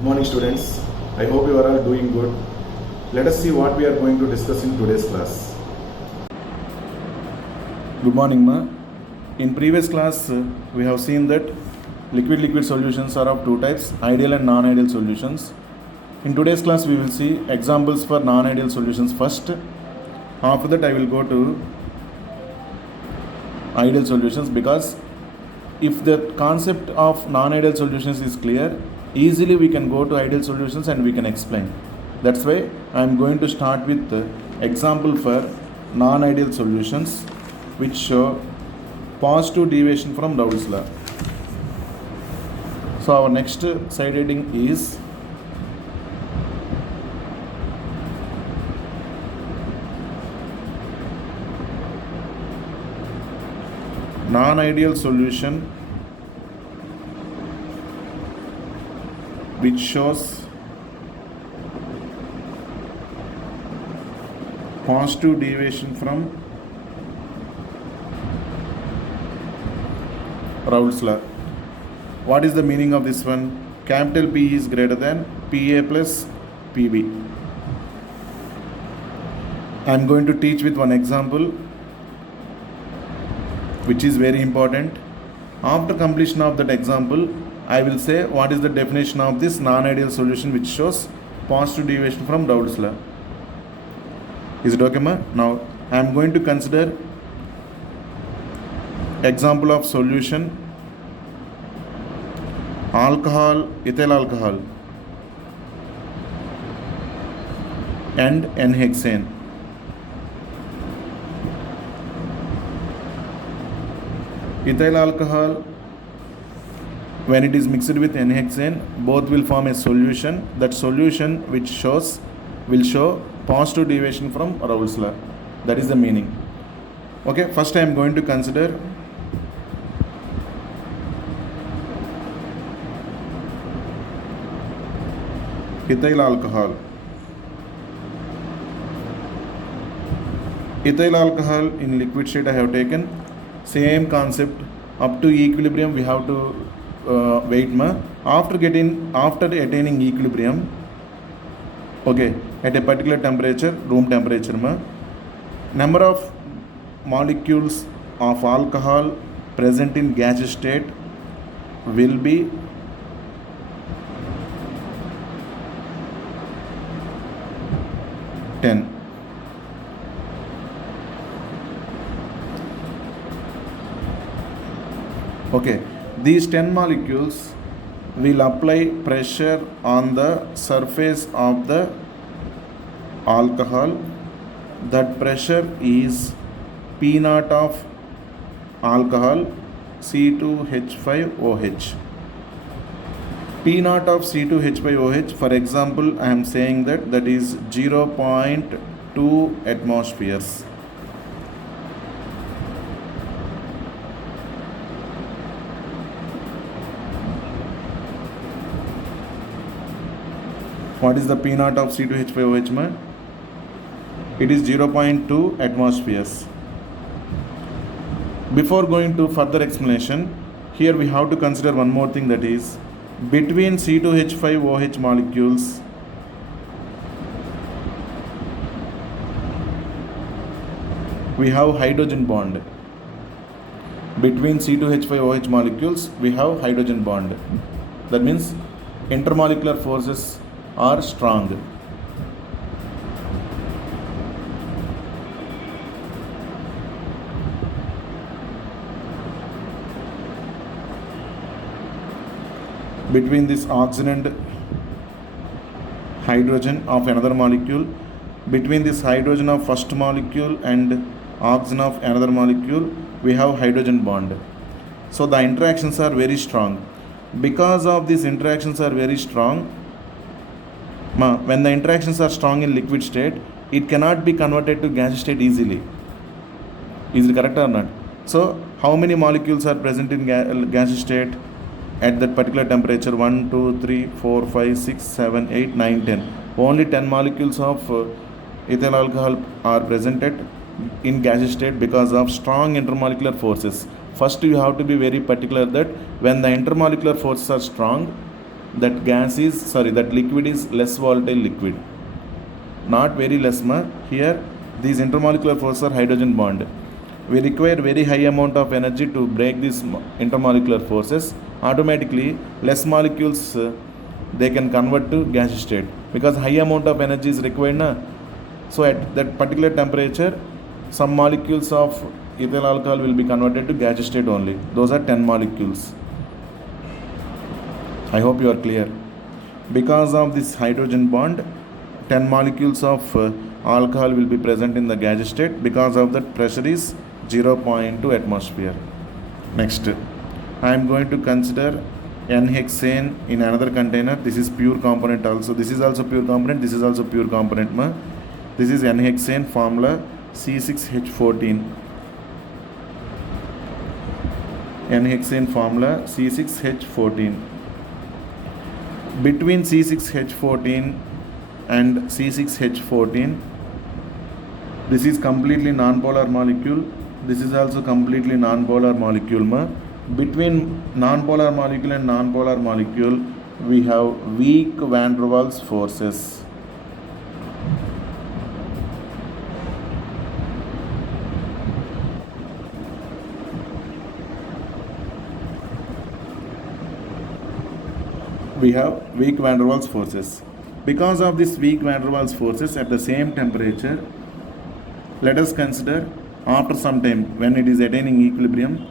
Good morning students. I hope you are all doing good. Let us see what we are going to discuss in today's class. Good morning ma. In previous class we have seen that liquid solutions are of two types, ideal and non-ideal solutions. In today's class we will see examples for non-ideal solutions first. After that I will go to ideal solutions, because if the concept of non-ideal solutions is clear, easily we can go to ideal solutions and we can explain. That's why I am going to start with the example for non-ideal solutions which show positive deviation from Raoult's law. So our next side heading is non-ideal solution which shows positive deviation from Raoult's law. What is the meaning of this one? Capital P is greater than PA plus PB. I am going to teach with one example which is very important. After completion of that example, I will say what is the definition of this non-ideal solution which shows positive deviation from Raoult's law. Is it okay, ma? Now I am going to consider example of solution alcohol, ethyl alcohol and N-hexane. Ethyl alcohol, when it is mixed with N-hexane, both will form a solution. That solution which will show positive deviation from Raoult's law. That is the meaning. Okay, first I am going to consider ethyl alcohol. Ethyl alcohol in liquid state I have taken. Same concept, up to equilibrium we have to wait ma. After attaining equilibrium, okay, at a particular temperature, room temperature ma, number of molecules of alcohol present in gaseous state will be ten. Okay, these 10 molecules will apply pressure on the surface of the alcohol. That pressure is P naught of alcohol C2H5OH. P naught of C2H5OH, for example, I am saying that is 0.2 atmospheres. What is the P naught of C2H5OH ma? It is 0.2 atmospheres. Before going to further explanation, here we have to consider one more thing, that is between C2H5OH molecules we have hydrogen bond. Between C2H5OH molecules we have hydrogen bond. That means intermolecular forces are strong. Between this oxygen and hydrogen of another molecule, between this hydrogen of first molecule and oxygen of another molecule, we have hydrogen bond. So the interactions are very strong. Because of these interactions are very strong, when the interactions are strong in liquid state, it cannot be converted to gas state easily. Is it correct or not? So how many molecules are present in gas state at that particular temperature? 1, 2, 3, 4, 5, 6, 7, 8, 9, 10. Only 10 molecules of ethyl alcohol are presented in gaseous state because of strong intermolecular forces. First you have to be very particular that when the intermolecular forces are strong, that liquid is less volatile liquid. Not very less ma. Here these intermolecular forces are hydrogen bond. We require very high amount of energy to break these intermolecular forces. Automatically less molecules they can convert to gaseous state because high amount of energy is required na. So at that particular temperature some molecules of ethyl alcohol will be converted to gaseous state only. Those are 10 molecules. I hope you are clear. Because of this hydrogen bond, 10 molecules of alcohol will be present in the gaseous state. Because of that, pressure is 0.2 atmosphere. Next, I am going to consider N-hexane in another container. This is pure component also. This is also pure component. This is also pure component. This is N-hexane formula C6H14. N-hexane formula C6H14. Between C6H14 and C6H14, this is completely non-polar molecule. This is also completely non-polar molecule. Between non-polar molecule and non-polar molecule, we have weak van der Waals forces. We have weak van der Waals forces. Because of this weak van der Waals forces at the same temperature, let us consider after some time when it is attaining equilibrium,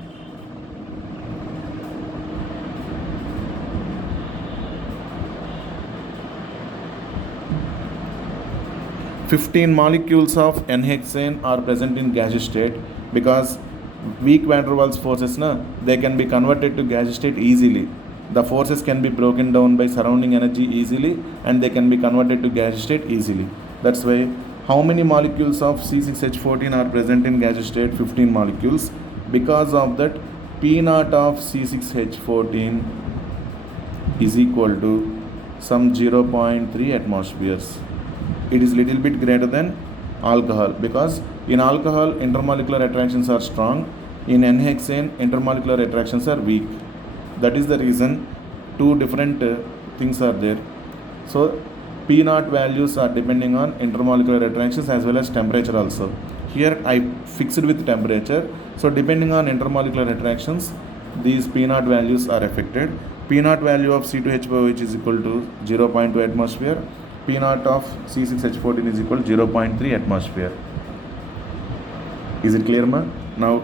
(15 molecules of N-hexane are present in gaseous state because weak van der Waals forces they can be converted to gaseous state easily. The forces can be broken down by surrounding energy easily and they can be converted to gaseous state easily. That's why how many molecules of C6H14 are present in gaseous state? 15 molecules. Because of that, P0 of C6H14 is equal to some 0.3 atmospheres. It is little bit greater than alcohol because in alcohol intermolecular attractions are strong. In N-hexane intermolecular attractions are weak. That is the reason two different things are there. So P0 values are depending on intermolecular attractions as well as temperature also. Here I fixed with temperature. So depending on intermolecular attractions, these P0 values are affected. P0 value of C2H5OH is equal to 0.2 atmosphere. P0 of C6H14 is equal to 0.3 atmosphere. Is it clear, ma? Now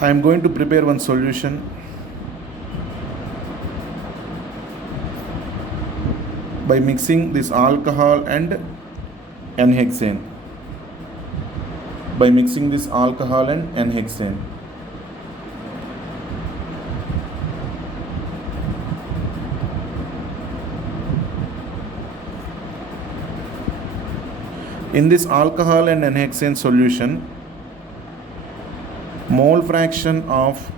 I am going to prepare one solution. By mixing this alcohol and N-hexane. By mixing this alcohol and N-hexane. In this alcohol and N-hexane solution, mole fraction of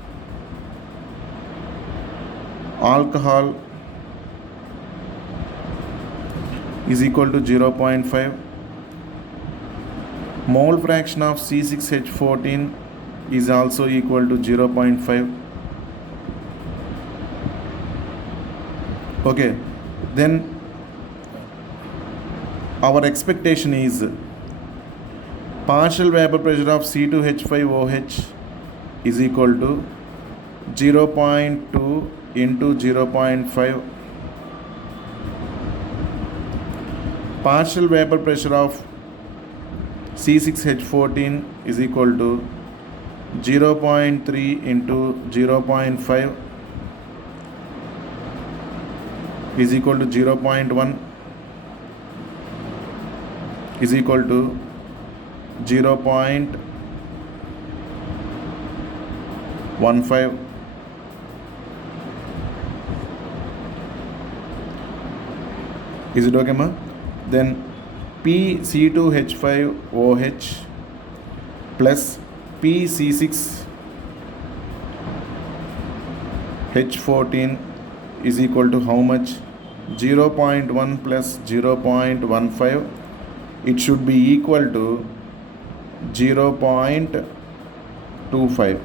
alcohol is equal to 0.5. Mole fraction of C6H14 is also equal to 0.5. Okay, then our expectation is partial vapor pressure of C2H5OH is equal to 0.2 into 0.5. Partial vapor pressure of C6H14 is equal to 0.3 into 0.5 is equal to 0.1 is equal to 0.15. Is it okay, ma? Then PC2H5OH plus PC6H14 is equal to how much? 0.1 plus 0.15, it should be equal to 0.25.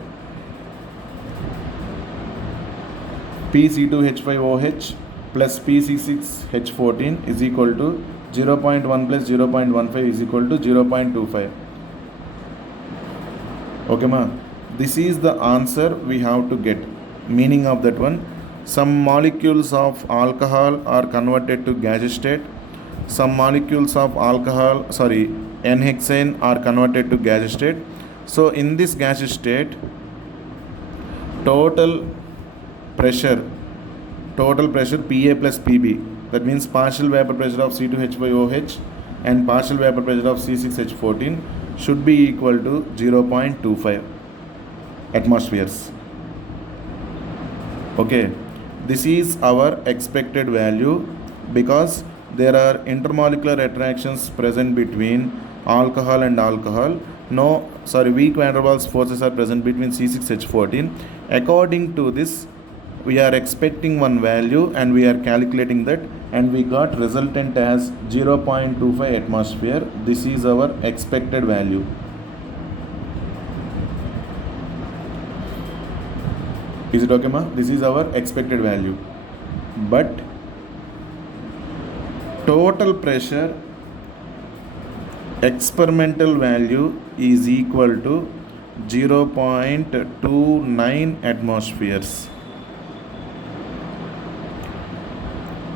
Pc2H5OH plus Pc6H14 is equal to 0.1 plus 0.15 is equal to 0.25. Okay ma, this is the answer we have to get. Meaning of that one, some molecules of alcohol are converted to gaseous state, some molecules of N-hexane are converted to gaseous state. So in this gaseous state, total pressure Pa plus Pb, that means partial vapor pressure of C2H5OH and partial vapor pressure of C6H14 should be equal to 0.25 atmospheres. Okay, this is our expected value because there are intermolecular attractions present between alcohol and alcohol. Weak van der Waals forces are present between C6H14. According to this, we are expecting one value and we are calculating that, and we got resultant as 0.25 atmosphere. This is our expected value. Is it okay ma? This is our expected value. But total pressure experimental value is equal to 0.29 atmospheres.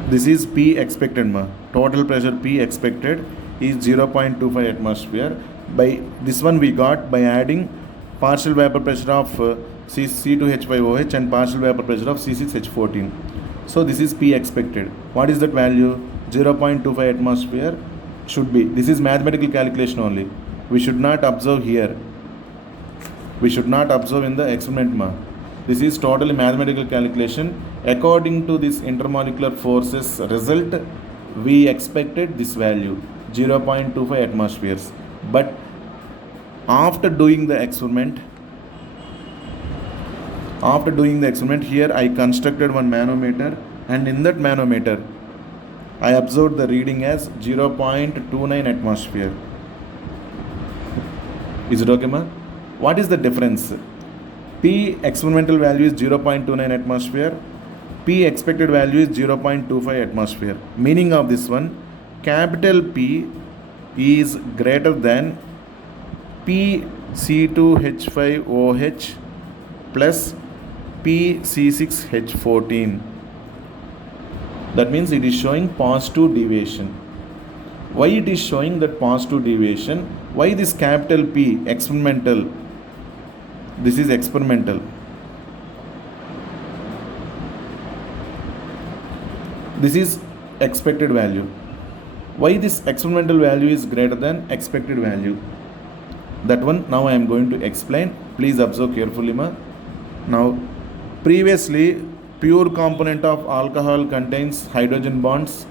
This is P expected ma. Total pressure P expected is 0.25 atmosphere. By this one we got by adding partial vapor pressure of C2H5OH and partial vapor pressure of C6H14. So this is P expected. What is that value? 0.25 atmosphere should be. This is mathematical calculation only. We should not observe here. We should not observe in the experiment ma. This is totally mathematical calculation. According to this intermolecular forces result, we expected this value 0.25 atmospheres. But after doing the experiment, here I constructed one manometer, and in that manometer I observed the reading as 0.29 atmosphere. Is it okay ma? What is the difference? P experimental value is 0.29 atmosphere. P expected value is 0.25 atmosphere. Meaning of this one, capital P is greater than Pc2H5OH plus Pc6H14. That means it is showing positive deviation. Why it is showing that positive deviation? Why this capital P experimental? This is experimental. This is expected value. Why this experimental value is greater than expected value? That one now I am going to explain. Please observe carefully ma. Now previously pure component of alcohol contains hydrogen bonds.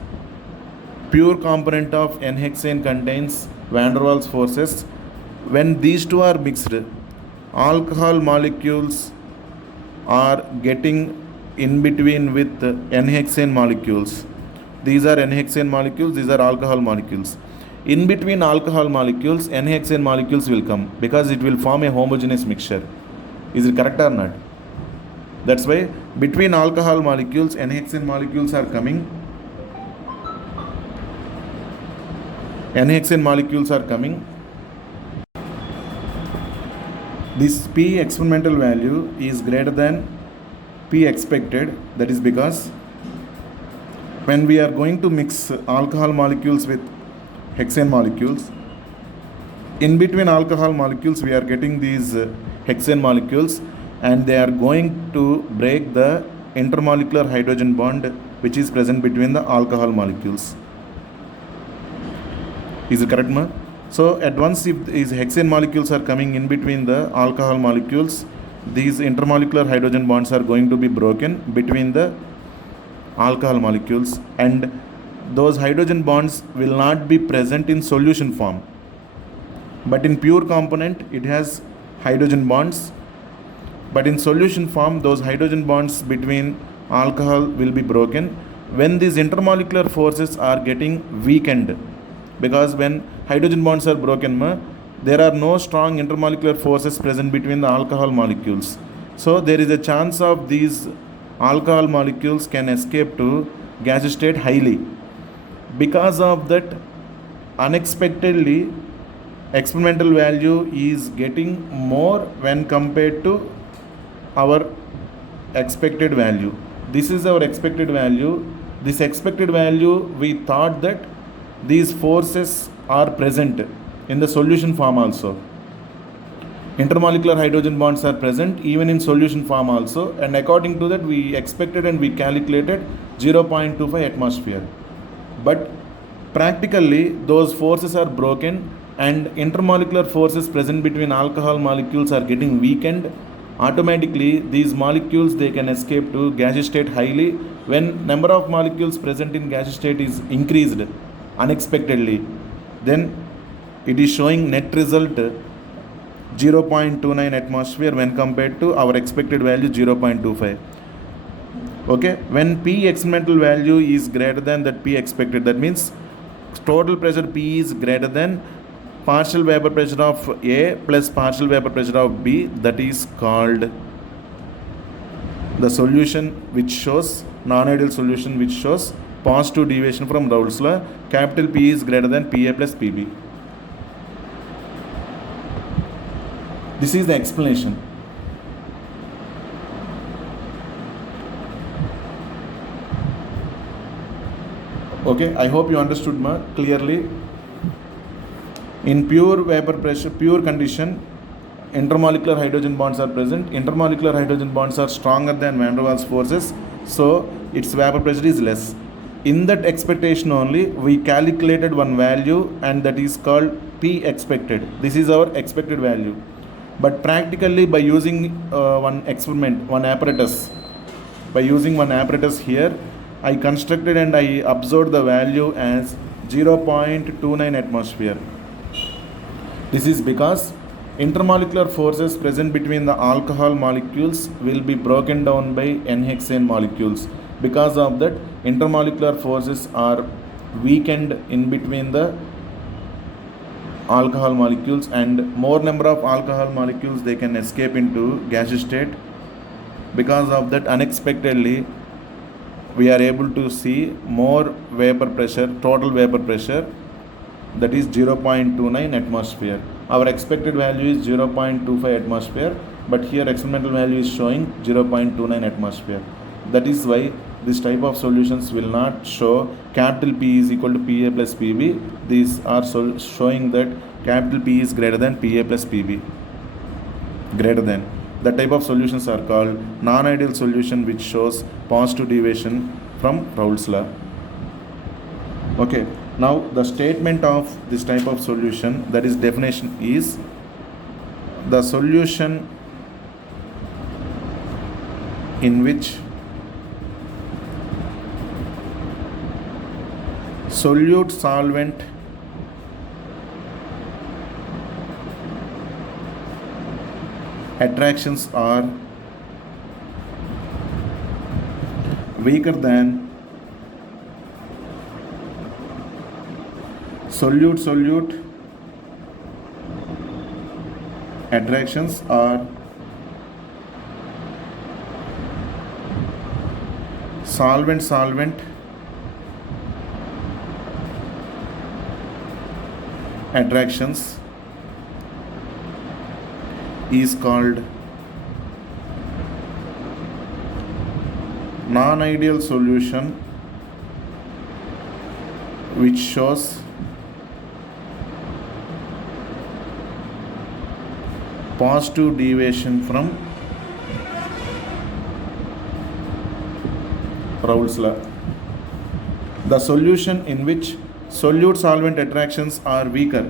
Pure component of N-hexane contains van der Waals forces. When these two are mixed, alcohol molecules are getting in between with N-hexane molecules. These are N-hexane molecules, these are alcohol molecules. In between alcohol molecules, N-hexane molecules will come because it will form a homogeneous mixture. Is it correct or not? That's why between alcohol molecules, N-hexane molecules are coming. N-hexane molecules are coming. This P experimental value is greater than P expected. That is because when we are going to mix alcohol molecules with hexane molecules, in between alcohol molecules we are getting these hexane molecules, and they are going to break the intermolecular hydrogen bond which is present between the alcohol molecules. Is it correct ma? So at once if these hexane molecules are coming in between the alcohol molecules, these intermolecular hydrogen bonds are going to be broken between the alcohol molecules, and those hydrogen bonds will not be present in solution form. But in pure component it has hydrogen bonds, but in solution form those hydrogen bonds between alcohol will be broken. when these intermolecular forces are getting weakened, because when hydrogen bonds are broken, there are no strong intermolecular forces present between the alcohol molecules. So there is a chance of these alcohol molecules can escape to gaseous state highly. Because of that, unexpectedly, experimental value is getting more when compared to our expected value. This is our expected value. This expected value, we thought that these forces are present in the solution form also. Intermolecular hydrogen bonds are present even in solution form also, and according to that we expected and we calculated 0.25 atmosphere. But practically those forces are broken and intermolecular forces present between alcohol molecules are getting weakened. Automatically these molecules, they can escape to gaseous state highly when number of molecules present in gaseous state is increased unexpectedly. Then it is showing net result 0.29 atmosphere when compared to our expected value 0.25. Okay, when P experimental value is greater than that P expected, that means total pressure P is greater than partial vapor pressure of A plus partial vapor pressure of B, that is called the solution which shows non-ideal solution, which shows positive deviation from Raoult's law. Capital P is greater than PA plus PB. This is the explanation. Okay, I hope you understood clearly. In pure vapor pressure, pure condition, intermolecular hydrogen bonds are present. Intermolecular hydrogen bonds are stronger than van der Waals forces, so its vapor pressure is less. In that expectation only, we calculated one value, and that is called P expected. This is our expected value. But practically, by using one apparatus here, I constructed and I observed the value as 0.29 atmosphere. This is because intermolecular forces present between the alcohol molecules will be broken down by N-hexane molecules. Because of that, intermolecular forces are weakened in between the alcohol molecules, and more number of alcohol molecules, they can escape into gaseous state. Because of that, unexpectedly we are able to see more vapor pressure, total vapor pressure, that is 0.29 atmosphere. Our expected value is 0.25 atmosphere, but here experimental value is showing 0.29 atmosphere. That is why this type of solutions will not show capital P is equal to PA plus PB. These are showing that capital P is greater than PA plus PB. Greater than. That type of solutions are called non-ideal solution, which shows positive deviation from Raoult's law. Okay, now the statement of this type of solution, that is definition, is the solution in which solute solvent attractions are weaker than solute attractions are solvent attractions is called non-ideal solution, which shows positive deviation from Raoult's law. The solution in which solute solvent attractions are weaker.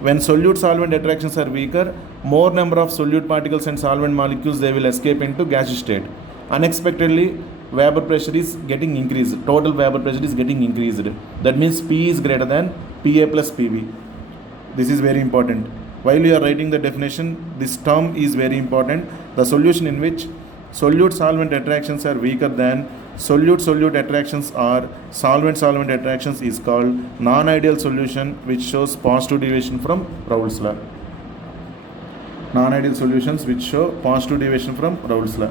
When solute solvent attractions are weaker, more number of solute particles and solvent molecules, they will escape into gaseous state. Unexpectedly, vapor pressure is getting increased. Total vapor pressure is getting increased. That means P is greater than PA plus PB. This is very important. While you are writing the definition, this term is very important. The solution in which solute solvent attractions are weaker than Solute-solute attractions or solvent-solvent attractions is called non-ideal solution, which shows positive deviation from Raoult's law. Non-ideal solutions which show positive deviation from Raoult's law.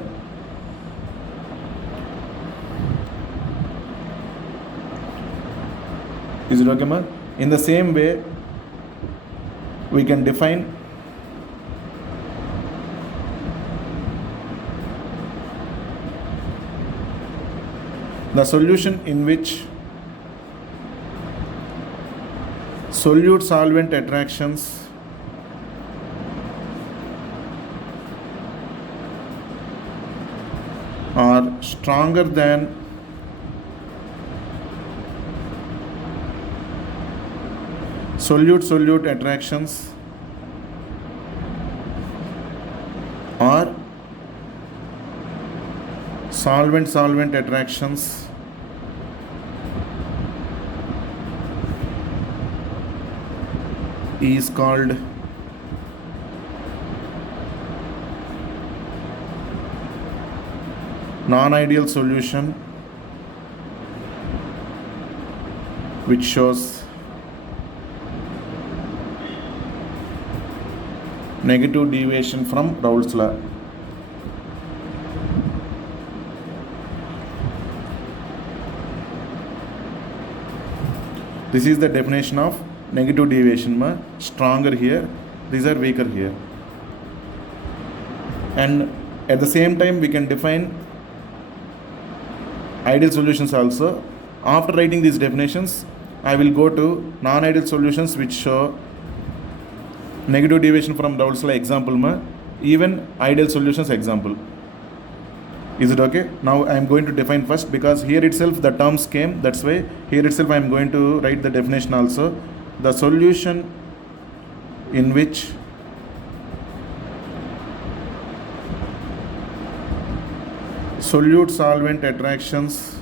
Is it okay, ma? In the same way, we can define the solution in which solute-solvent attractions are stronger than solute-solute attractions or solvent-solvent attractions is called non-ideal solution, which shows negative deviation from Raoult's law. This is the definition of negative deviation, ma. Stronger here, these are weaker here. And at the same time, we can define ideal solutions also. After writing these definitions, I will go to non-ideal solutions which show negative deviation from Raoult's law example, ma. Even ideal solutions example. Is it okay? Now I am going to define first, because here itself the terms came, that's why here itself I am going to write the definition also. The solution in which solute-solvent attractions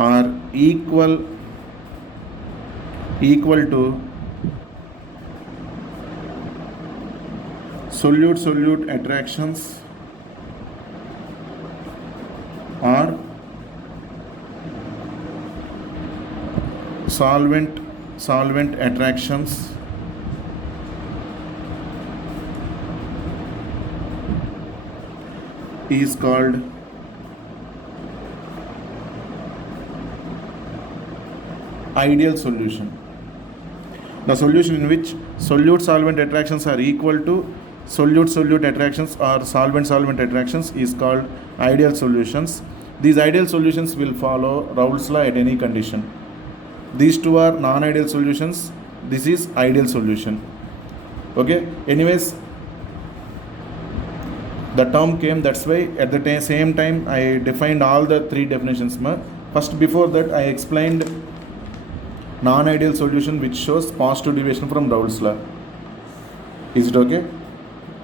are equal to solute-solute attractions or solvent attractions is called ideal solution. The solution in which solute-solvent attractions are equal to solute-solute attractions or solvent-solvent attractions is called ideal solutions. These ideal solutions will follow Raoult's law at any condition. These two are non-ideal solutions. This is ideal solution. Okay. Anyways, the term came, that's why at the same time I defined all the three definitions. First, before that, I explained non-ideal solution which shows positive deviation from Raoult's law. Is it okay?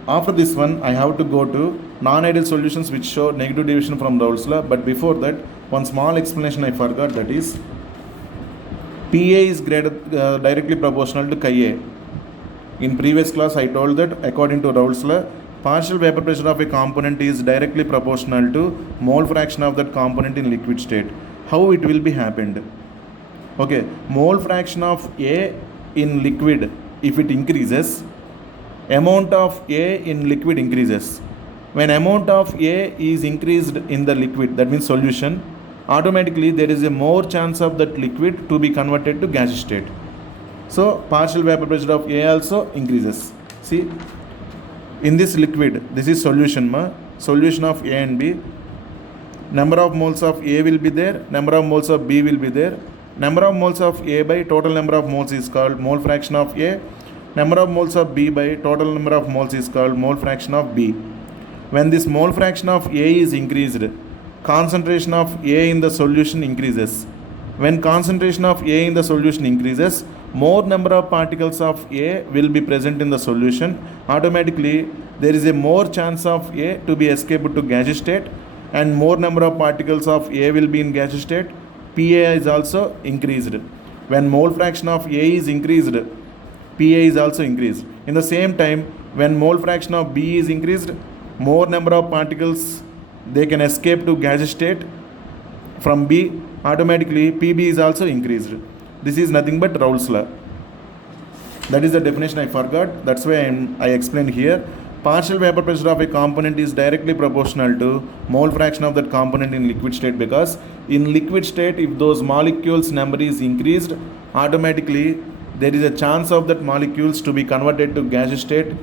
After this one, I have to go to non-ideal solutions which show negative deviation from Raoult's law. But before that, one small explanation I forgot, that is PA is directly proportional to chi A. In previous class, I told that according to Raoult's law, partial vapor pressure of a component is directly proportional to mole fraction of that component in liquid state. How it will be happened? Okay, mole fraction of A in liquid, if it increases, amount of A in liquid increases. When amount of A is increased in the liquid, that means solution, automatically there is a more chance of that liquid to be converted to gaseous state. So partial vapor pressure of A also increases. See, in this liquid, this is solution, solution of A and B. Number of moles of A will be there, number of moles of B will be there. Number of moles of A by total number of moles is called mole fraction of A. Number of moles of B by total number of moles is called mole fraction of B. When this mole fraction of A is increased, concentration of A in the solution increases. When concentration of A in the solution increases, more number of particles of A will be present in the solution. Automatically, there is a more chance of A to be escaped to gaseous state, and more number of particles of A will be in gaseous state. PA is also increased. When mole fraction of A is increased, PA is also increased. In the same time, when mole fraction of B is increased, more number of particles they can escape to gas state from B, automatically Pb is also increased. This is nothing but Raoult's law. That is the definition I forgot. That's why I explained here. Partial vapor pressure of a component is directly proportional to mole fraction of that component in liquid state, because in liquid state, if those molecules number is increased, automatically there is a chance of that molecules to be converted to gas state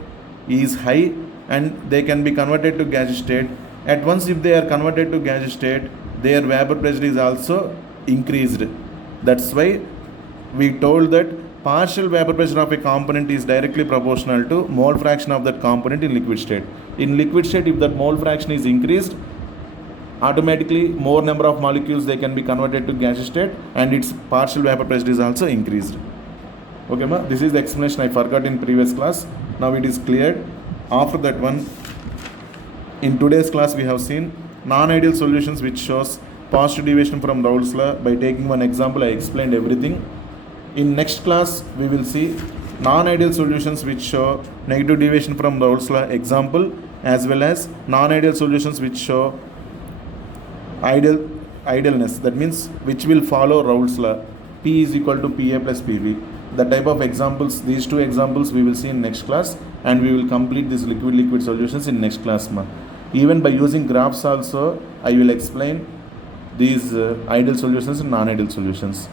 is high, and they can be converted to gas state. At once, if they are converted to gas state, their vapor pressure is also increased. That's why we told that partial vapor pressure of a component is directly proportional to mole fraction of that component in liquid state. In liquid state, if that mole fraction is increased, automatically more number of molecules they can be converted to gas state, and its partial vapor pressure is also increased. Okay, ma? This is the explanation I forgot in previous class. Now it is cleared. After that one, in today's class we have seen non-ideal solutions which shows positive deviation from Raoult's law. By taking one example, I explained everything. In next class, we will see non-ideal solutions which show negative deviation from Raoult's law example, as well as non-ideal solutions which show idealness. That means which will follow Raoult's law. P is equal to Pa plus Pb. The type of examples, these two examples we will see in next class, and we will complete these liquid solutions in next class. Even by using graphs also, I will explain these ideal solutions and non-ideal solutions.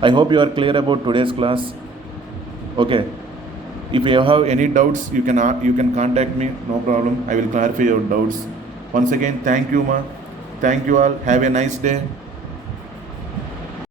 I hope you are clear about today's class. Okay. If you have any doubts, you can contact me. No problem. I will clarify your doubts. Once again, thank you, ma. Thank you all. Have a nice day.